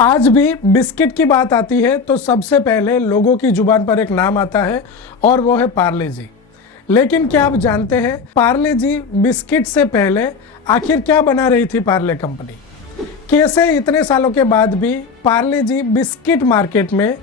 आज भी बिस्किट की बात आती है तो सबसे पहले लोगों की जुबान पर एक नाम आता है और वो है पार्ले जी। लेकिन क्या आप जानते हैं पार्ले जी बिस्किट से पहले आखिर क्या बना रही थी पार्ले कंपनी? कैसे इतने सालों के बाद भी पार्ले जी बिस्किट मार्केट में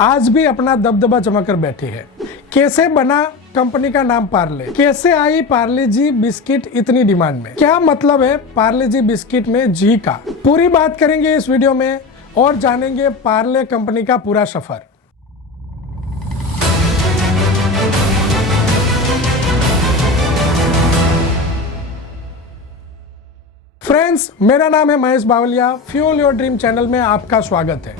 आज भी अपना दबदबा जमा कर बैठी है? कैसे बना कंपनी का नाम पार्ले? कैसे आई पार्ले जी बिस्किट इतनी डिमांड में? क्या मतलब है पार्ले जी बिस्किट में जी का? पूरी बात करेंगे इस वीडियो में और जानेंगे पार्ले कंपनी का पूरा सफर। फ्रेंड्स, मेरा नाम है Mahesh बावलिया। Fuel your dream channel में आपका स्वागत है।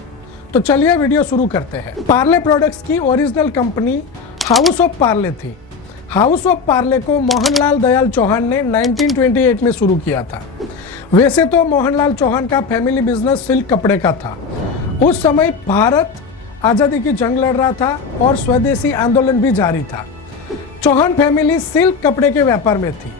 तो चलिए वीडियो शुरू करते हैं। पार्ले प्रोडक्ट्स की original company house of Parle थी। हाउस ऑफ पार्ले को मोहनलाल दयाल चौहान ने 1928 में शुरू किया था। वैसे तो मोहनलाल चौहान का फैमिली बिजनेस सिल्क कपड़े का था। उस समय भारत आज़ादी की जंग लड़ रहा था और स्वदेशी आंदोलन भी जारी था। चौहान फैमिली सिल्क कपड़े के व्यापार में थी,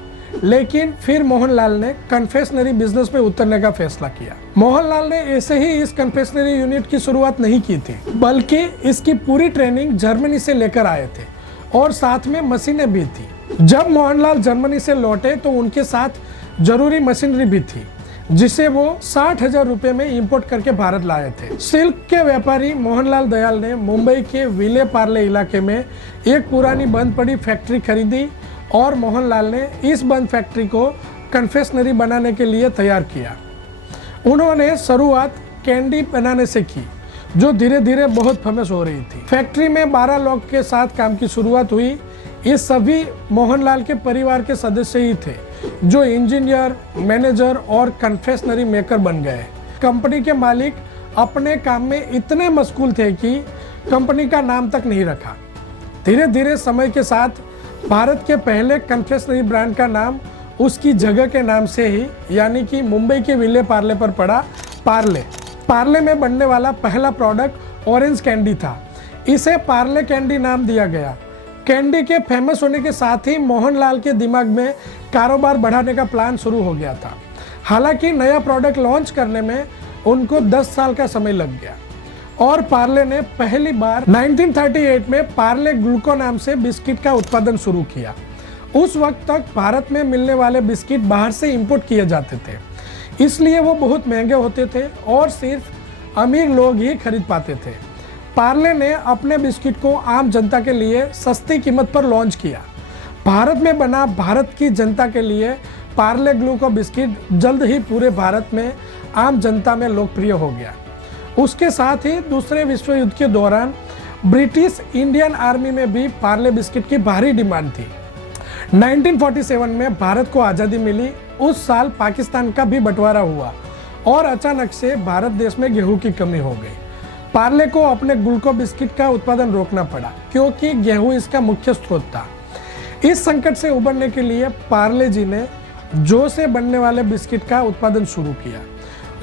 लेकिन फिर मोहनलाल ने कन्फेक्शनरी बिजनेस में उतरने का फैसला किया। मोहनलाल ने ऐसे ही इस कन्फेक्शनरी यूनिट की शुरुआत नहीं की थी, बल्कि इसकी पूरी ट्रेनिंग जर्मनी से लेकर आए थे और साथ में मशीनें भी थी। जब मोहनलाल जर्मनी से लौटे तो उनके साथ जरूरी मशीनरी भी थी, जिसे वो 60,000 रुपए में इंपोर्ट करके भारत लाए थे। सिल्क के व्यापारी मोहनलाल दयाल ने मुंबई के विले पार्ले इलाके में एक पुरानी बंद पड़ी फैक्ट्री खरीदी और मोहनलाल ने इस बंद फैक्ट्री को कन्फेक्शनरी बनाने के लिए तैयार किया। उन्होंने शुरुआत कैंडी बनाने से की, जो धीरे धीरे बहुत फेमस हो रही थी। फैक्ट्री में 12 लोग के साथ काम की शुरुआत हुई। ये सभी मोहनलाल के परिवार के सदस्य ही थे, जो इंजीनियर, मैनेजर और कन्फेक्शनरी मेकर बन गए। कंपनी के मालिक अपने काम में इतने मशगूल थे कि कंपनी का नाम तक नहीं रखा। धीरे धीरे समय के साथ भारत के पहले कन्फेक्शनरी ब्रांड का नाम उसकी जगह के नाम से ही, यानी कि मुंबई के विले पार्ले पर पड़ा, पार्ले। पार्ले में बनने वाला पहला प्रोडक्ट ऑरेंज कैंडी था। इसे पार्ले कैंडी नाम दिया गया। कैंडी के फेमस होने के साथ ही मोहनलाल के दिमाग में कारोबार बढ़ाने का प्लान शुरू हो गया था। हालांकि नया प्रोडक्ट लॉन्च करने में उनको 10 साल का समय लग गया और पार्ले ने पहली बार 1938 में पार्ले ग्लूको नाम से बिस्किट का उत्पादन शुरू किया। उस वक्त तक भारत में मिलने वाले बिस्किट बाहर से इंपोर्ट किए जाते थे, इसलिए वो बहुत महंगे होते थे और सिर्फ अमीर लोग ही खरीद पाते थे। पार्ले ने अपने बिस्किट को आम जनता के लिए सस्ती कीमत पर लॉन्च किया। भारत में बना भारत की जनता के लिए पार्ले ग्लूको बिस्किट जल्द ही पूरे भारत में आम जनता में लोकप्रिय हो गया। उसके साथ ही दूसरे विश्व युद्ध के दौरान ब्रिटिश इंडियन आर्मी में भी पार्ले बिस्किट की भारी डिमांड थी। 1947 में भारत को आज़ादी मिली। उस साल पाकिस्तान का भी बंटवारा हुआ और अचानक से भारत देश में गेहूं की कमी हो गई। पार्ले को अपने ग्लूको बिस्किट का उत्पादन रोकना पड़ा, क्योंकि गेहूं इसका मुख्य स्रोत था। इस संकट से उबरने के लिए पार्ले जी ने जौ से बनने वाले बिस्किट का उत्पादन शुरू किया।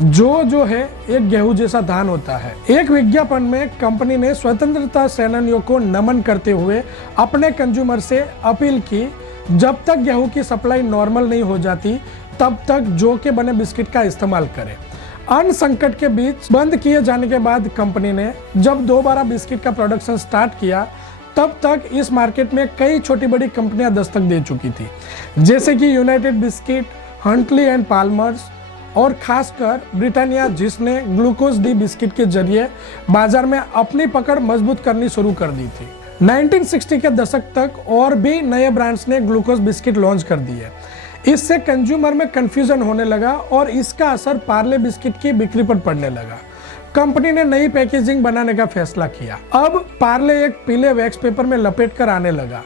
जो है एक गेहूं जैसा धान होता है। एक विज्ञापन में कंपनी ने स्वतंत्रता सेनानियों को नमन करते हुए अपने कंज्यूमर से अपील की, जब तक गेहूं की सप्लाई नॉर्मल नहीं हो जाती तब तक जौ के बने बिस्किट का इस्तेमाल करें। अन्न संकट के बीच बंद किए जाने के बाद कंपनी ने जब दोबारा बिस्किट का प्रोडक्शन स्टार्ट किया, तब तक इस मार्केट में कई छोटी बड़ी कंपनियां दस्तक दे चुकी थी, जैसे कि यूनाइटेड बिस्किट, हंटली एंड पाल्मर्स और खासकर ब्रिटानिया, जिसने ग्लूकोज डी बिस्किट के जरिए बाजार में अपनी पकड़ मजबूत करनी शुरू कर दी थी। 1960 के दशक तक और भी नए ब्रांड्स ने ग्लूकोज बिस्किट लॉन्च कर दिए। इससे कंज्यूमर में कंफ्यूजन होने लगा और इसका असर पार्ले बिस्किट की बिक्री पर पड़ने लगा। कंपनी ने नई पैकेजिंग बनाने का फैसला किया। अब पार्ले एक पीले वैक्स पेपर में लपेटकर आने लगा।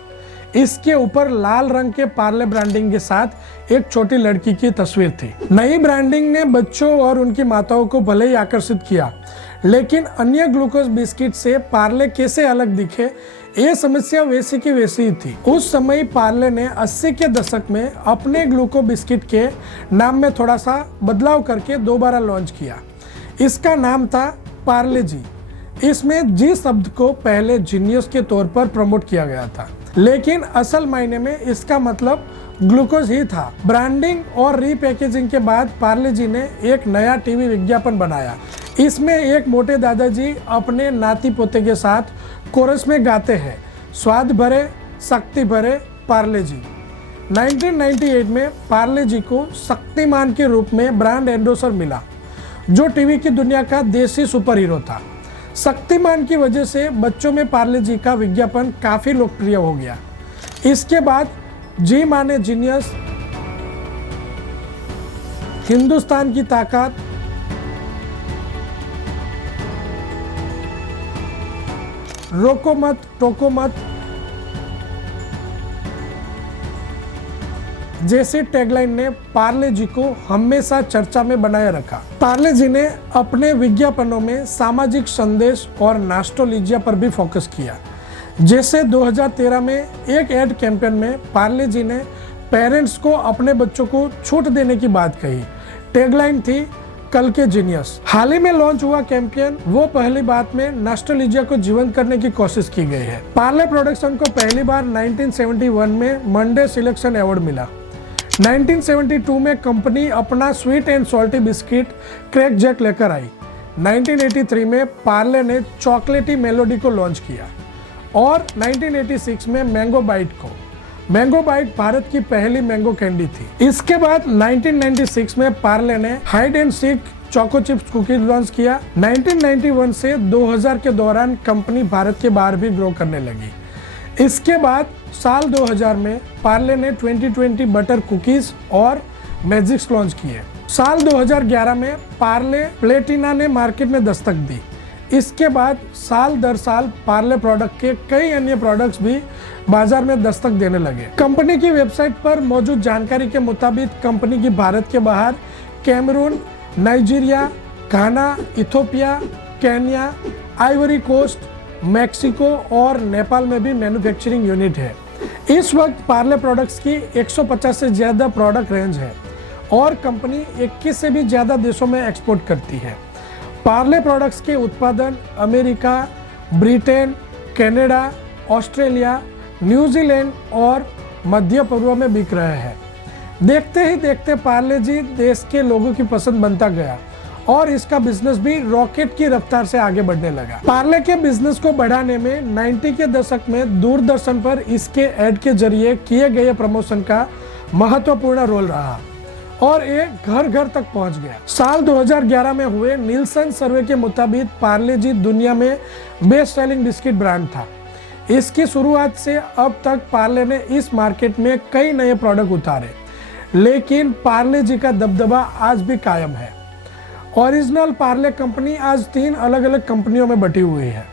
इसके ऊपर लाल रंग के पार्ले ब्रांडिंग के साथ एक छोटी लड़की की तस्वीर थी। नई ब्रांडिंग ने बच्चों और उनकी माताओं को भले ही आकर्षित किया, लेकिन अन्य ग्लूकोज बिस्किट से पार्ले कैसे अलग दिखे, ये समस्या वैसी की वैसी ही थी। उस समय पार्ले ने 80 के दशक में अपने ग्लूको बिस्किट के नाम में थोड़ा सा बदलाव करके दोबारा लॉन्च किया। इसका नाम था पार्ले जी। इसमें जी शब्द को पहले जीनियस के तौर पर प्रमोट किया गया था, लेकिन असल मायने में इसका मतलब ग्लूकोज ही था। ब्रांडिंग और रीपैकेजिंग के बाद पार्ले जी ने एक नया टीवी विज्ञापन बनाया। इसमें एक मोटे दादाजी अपने नाती पोते के साथ कोरस में गाते हैं, स्वाद भरे शक्ति भरे पार्ले जी। 1998 में पार्ले जी को शक्तिमान के रूप में ब्रांड एंडोसर मिला, जो टीवी की दुनिया का देसी सुपर हीरो था। शक्तिमान की वजह से बच्चों में पार्ले जी का विज्ञापन काफ़ी लोकप्रिय हो गया। इसके बाद जी माने जीनियस, हिंदुस्तान की ताकत, रोको मत टोको मत जैसी टैगलाइन ने पार्ले जी को हमेशा चर्चा में बनाए रखा। पार्ले जी ने अपने विज्ञापनों में सामाजिक संदेश और नॉस्टैल्जिया पर भी फोकस किया। जैसे 2013 में एक एड कैंपेन में पार्ले जी ने पेरेंट्स को अपने बच्चों को छूट देने की बात कही। टैगलाइन थी कल के जीनियस। हाल ही में लॉन्च हुआ कैंपेन वो पहली बात में नॉस्टैल्जिया को जीवंत करने की कोशिश की गई है। पार्ले प्रोडक्शन को पहली बार 1971 में मंडे सिलेक्शन अवार्ड मिला। 1972 में कंपनी अपना sweet and salty biscuit Krackjack लेकर आई। 1983 में पार्ले ने चॉकलेटी मेलोडी को लॉन्च किया और 1986 में मैंगो बाइट को। मैंगो बाइट भारत की पहली मैंगो कैंडी थी। इसके बाद 1996 में पार्ले ने hide and seek choco chips cookies launch किया। 1991 से 2000 के दौरान कंपनी भारत के बाहर भी ग्रो करने लगी। इसके बाद साल 2000 में पार्ले ने 2020 बटर कुकीज और मैजिक्स लॉन्च किए। साल 2011 में पार्ले प्लेटिना ने मार्केट में दस्तक दी। इसके बाद साल दर साल पार्ले प्रोडक्ट के कई अन्य प्रोडक्ट्स भी बाजार में दस्तक देने लगे। कंपनी की वेबसाइट पर मौजूद जानकारी के मुताबिक कंपनी की भारत के बाहर Cameroon, Nigeria, Ghana, Ethiopia, Kenya, Ivory Coast, Mexico और नेपाल में भी मैन्युफैक्चरिंग यूनिट है। इस वक्त पार्ले प्रोडक्ट्स की 150 से ज़्यादा प्रोडक्ट रेंज है और कंपनी 21 से भी ज़्यादा देशों में एक्सपोर्ट करती है। पार्ले प्रोडक्ट्स के उत्पादन America, Britain, Canada, Australia, New Zealand और मध्य पूर्व में बिक रहे हैं। देखते ही देखते पार्ले जी देश के लोगों की पसंद बनता गया और इसका बिजनेस भी रॉकेट की रफ्तार से आगे बढ़ने लगा। पार्ले के बिजनेस को बढ़ाने में 90 के दशक में दूरदर्शन पर इसके एड के जरिए किए गए प्रमोशन का महत्वपूर्ण रोल रहा और ये घर घर तक पहुंच गया। साल 2011 में हुए नीलसन सर्वे के मुताबिक पार्ले जी दुनिया में बेस्ट सेलिंग बिस्किट ब्रांड था। इसकी शुरुआत से अब तक पार्ले ने इस मार्केट में कई नए प्रोडक्ट उतारे, लेकिन पार्ले जी का दबदबा आज भी कायम है। ओरिजिनल पार्ले कंपनी आज 3 अलग अलग कंपनियों में बटी हुई है,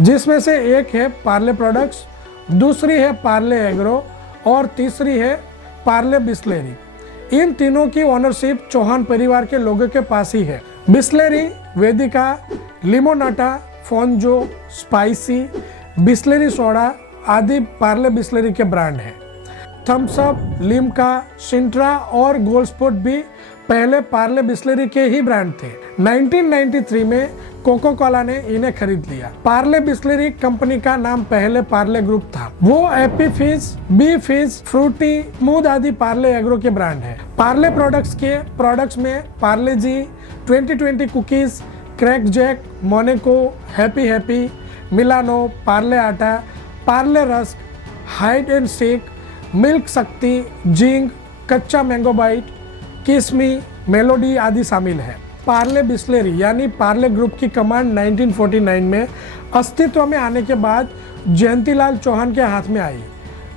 जिसमें से एक है पार्ले प्रोडक्ट्स, दूसरी है पार्ले एग्रो और तीसरी है पार्ले बिस्लेरी। इन तीनों की ओनरशिप चौहान परिवार के लोगों के पास ही है। बिस्लेरी, वेदिका, लिमोनाटा, फोंजो, स्पाइसी, बिस्लेरी सोडा आदि पार्ले बिस्लेरी के ब्रांड हैं। थम्स अप, लिम्का, सिंट्रा और गोल्ड स्पॉट भी पहले पार्ले बिस्लेरी के ही ब्रांड थे। 1993 में कोको कोला ने इन्हें खरीद लिया। पार्ले बिस्लेरी कंपनी का नाम पहले पार्ले ग्रुप था। वो एपी फिज, बी फिज, फ्रूटी, स्मूद आदि पार्ले एग्रो के ब्रांड हैं। पार्ले प्रोडक्ट्स के प्रोडक्ट्स में Parle G, 2020 cookies, Krack Jack, Monaco, Happy Happy, Milano, Parle Atta, Parle Rusk, Hide and Seek, Milk Shakti, Zing, कच्चा मैंगो बाइट, किस्मी, मेलोडी आदि शामिल है। पार्ले बिस्लेरी यानी पार्ले ग्रुप की कमांड 1949 में अस्तित्व में आने के बाद जयंतीलाल चौहान के हाथ में आई।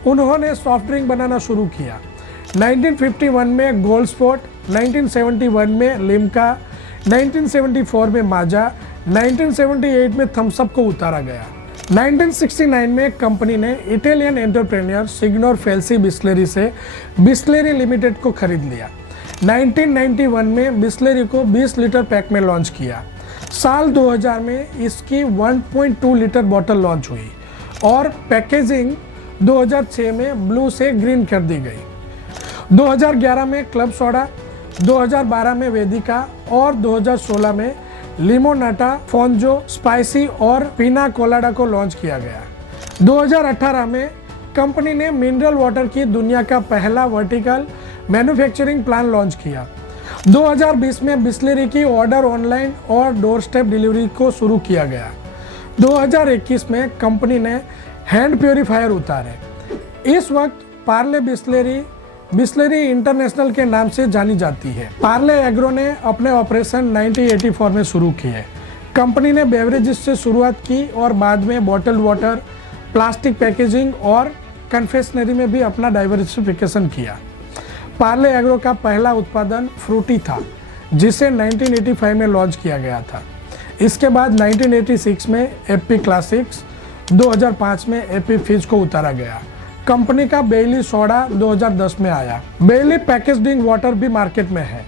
उन्होंने सॉफ्ट ड्रिंक बनाना शुरू किया। 1951 में गोल्ड स्पॉट, 1971 में लिम्का, 1974 में माजा, 1978 में थम्स अप को उतारा गया। 1969 में कंपनी ने इटालियन एंटरप्रेन्योर सिग्नोर फेल्सी बिस्लेरी से बिस्लेरी लिमिटेड को खरीद लिया। 1991 में बिस्लेरी को 20 लीटर पैक में लॉन्च किया। साल 2000 में इसकी 1.2 लीटर बोतल लॉन्च हुई और पैकेजिंग 2006 में ब्लू से ग्रीन कर दी गई। 2011 में क्लब सोडा, 2012 में वेदिका और 2016 में लिमोनाटा, फोंजो, स्पाइसी और पीना कोलाडा को लॉन्च किया गया। 2018 में कंपनी ने मिनरल वाटर की दुनिया का पहला वर्टिकल मैन्युफैक्चरिंग प्लांट लॉन्च किया। 2020 में बिस्लेरी की ऑर्डर ऑनलाइन और डोर स्टेप डिलीवरी को शुरू किया गया। 2021 में कंपनी ने हैंड प्योरीफायर उतारे। इस वक्त पार्ले बिस्लेरी इंटरनेशनल के नाम से जानी जाती है। पार्ले एग्रो ने अपने ऑपरेशन 1984 में शुरू किए। कंपनी ने बेवरेजेस से शुरुआत की और बाद में बॉटल्ड वाटर, प्लास्टिक पैकेजिंग और कन्फेक्शनरी में भी अपना डाइवर्सिफिकेशन किया। पार्ले एग्रो का पहला उत्पादन फ्रूटी था, जिसे 1985 में लॉन्च किया गया था। इसके बाद 1986 में एपी क्लासिक्स, 2005 में एपी फिज को उतारा गया। कंपनी का बेली सोडा 2010 में आया। बेली पैकेजिंग वाटर भी मार्केट में है।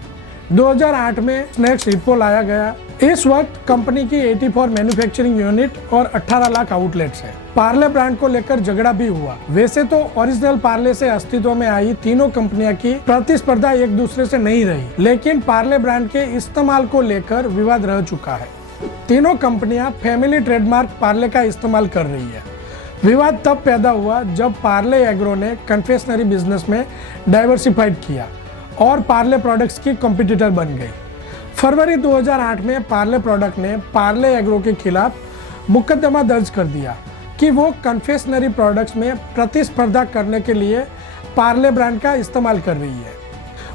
2008 में स्नैक्स हिप्पो लाया गया। इस वक्त कंपनी की 84 मैन्युफैक्चरिंग यूनिट और 18 लाख आउटलेट्स है। पार्ले ब्रांड को लेकर झगड़ा भी हुआ। वैसे तो ओरिजिनल पार्ले से अस्तित्व में आई तीनों कंपनियां की प्रतिस्पर्धा एक दूसरे से नहीं रही, लेकिन पार्ले ब्रांड के इस्तेमाल को लेकर विवाद रह चुका है। तीनों कंपनियां फैमिली ट्रेडमार्क पार्ले का इस्तेमाल कर रही है। विवाद तब पैदा हुआ जब पार्ले एग्रो ने कन्फेक्शनरी बिजनेस में डाइवर्सिफाइड किया और पार्ले प्रोडक्ट्स की कॉम्पिटिटर बन गई। फरवरी 2008 में पार्ले प्रोडक्ट ने पार्ले एग्रो के खिलाफ मुकदमा दर्ज कर दिया कि वो कन्फेक्शनरी प्रोडक्ट्स में प्रतिस्पर्धा करने के लिए पार्ले ब्रांड का इस्तेमाल कर रही है।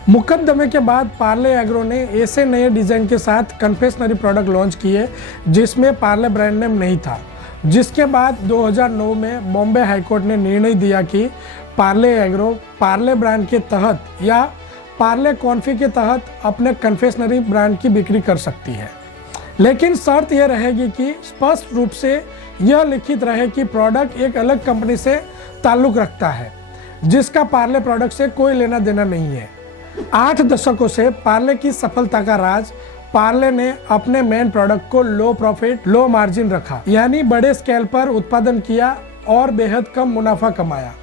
मुकदमे के बाद पार्ले एग्रो ने ऐसे नए डिज़ाइन के साथ कन्फेक्शनरी प्रोडक्ट लॉन्च किए जिसमें पार्ले ब्रांड नेम नहीं था, जिसके बाद 2009 में बॉम्बे हाईकोर्ट ने निर्णय दिया कि पार्ले एग्रो पार्ले ब्रांड के तहत या पार्ले कॉन्फी के तहत अपने कन्फेक्शनरी ब्रांड की बिक्री कर सकती है, लेकिन शर्त यह रहेगी कि स्पष्ट रूप से यह लिखित रहे कि प्रोडक्ट एक अलग कंपनी से ताल्लुक रखता है जिसका पार्ले प्रोडक्ट से कोई लेना देना नहीं है। 8 दशकों से पार्ले की सफलता का राज पार्ले ने अपने मेन प्रोडक्ट को लो प्रॉफिट लो मार्जिन रखा, यानी बड़े स्केल पर उत्पादन किया और बेहद कम मुनाफा कमाया।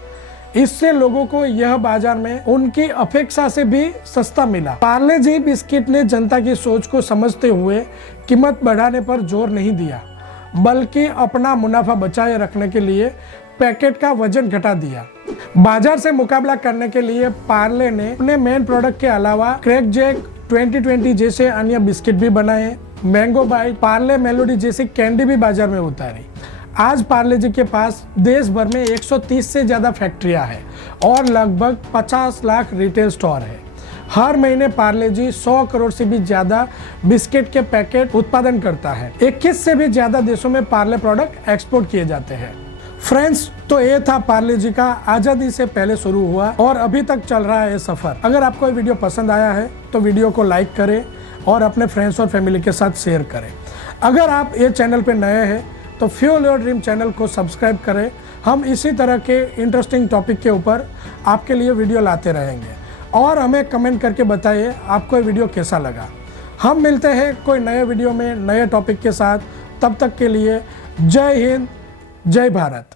इससे लोगों को यह बाजार में उनकी अपेक्षा से भी सस्ता मिला। पार्ले जी बिस्किट ने जनता की सोच को समझते हुए कीमत बढ़ाने पर जोर नहीं दिया, बल्कि अपना मुनाफा बचाए रखने के लिए पैकेट का वजन घटा दिया। बाजार से मुकाबला करने के लिए पार्ले ने अपने मेन प्रोडक्ट के अलावा क्रैक जैक 2020 जैसे अन्य बिस्किट भी बनाए। मैंगो बाइट, पार्ले मेलोडी जैसी कैंडी भी बाजार में उतारी। आज पार्ले जी के पास देश भर में 130 से ज़्यादा फैक्ट्रियां हैं और लगभग 50 लाख रिटेल स्टोर है। हर महीने पार्ले जी 100 करोड़ से भी ज़्यादा बिस्किट के पैकेट उत्पादन करता है। 21 से भी ज़्यादा देशों में पार्ले प्रोडक्ट एक्सपोर्ट किए जाते हैं। फ्रेंड्स, तो ये था पार्ले जी का आज़ादी से पहले शुरू हुआ और अभी तक चल रहा है सफ़र। अगर आपको ये वीडियो पसंद आया है तो वीडियो को लाइक करें और अपने फ्रेंड्स और फैमिली के साथ शेयर करें। अगर आप ये चैनल पे नए हैं तो फ्यूल योर ड्रीम चैनल को सब्सक्राइब करें। हम इसी तरह के इंटरेस्टिंग टॉपिक के ऊपर आपके लिए वीडियो लाते रहेंगे और हमें कमेंट करके बताइए आपको ये वीडियो कैसा लगा। हम मिलते हैं कोई नए वीडियो में नए टॉपिक के साथ। तब तक के लिए जय हिंद, जय भारत।